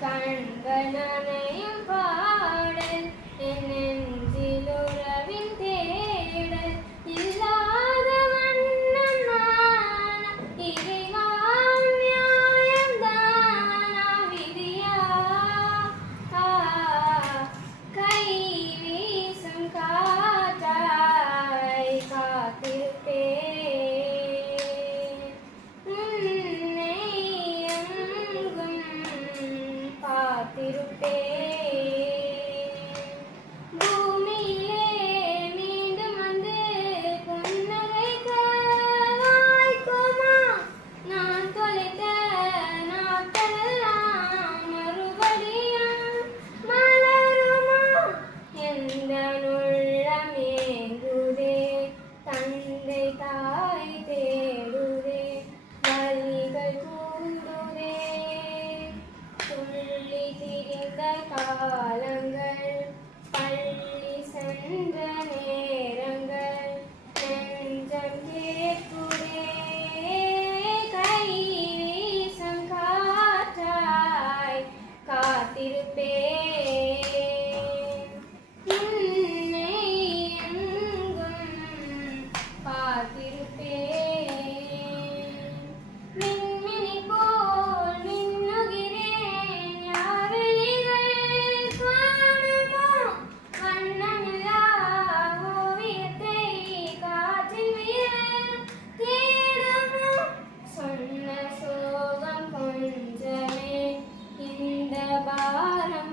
கண்கள் நனையும் பாடல் என் நெஞ்சில் உறவின் தேடல் இல்லாத வண்ணம் நானா இறைவா நியாயம்தானா விதியா கை வீசும் காற்றாய் காத்திருப்பேன் உன்னை எங்கும் பார்த்திருப்பேன் பூமியிலே மீண்டும் வந்து புன்னகைக்க வாய்க்குமா நான் தொலைத்த நாட்களெல்லாம் மறுபடியும் மலருமா எந்த உள்ளம் ஏங்குதே தந்தை தாய் தேடுதே வலிகள் கூண்டுதே துள்ளி திரிந்த காலங்கள் பள்ளி சென்ற நேரங்கள் நெஞ்சம் கேட்குதே கை வீசும் காற்றாய் காத்திருப்பேன் உன்னை எங்கும் பார்த்திருப்பேன் மின்மினி போல் மின்னுகிறேன் யாவெளிகள் காணுமோ வண்ணமில்லா ஓவியத்தை காற்றின் உயிர் தேடுமோ சொன்ன சோகம் கொஞ்சமே இந்த பாரம்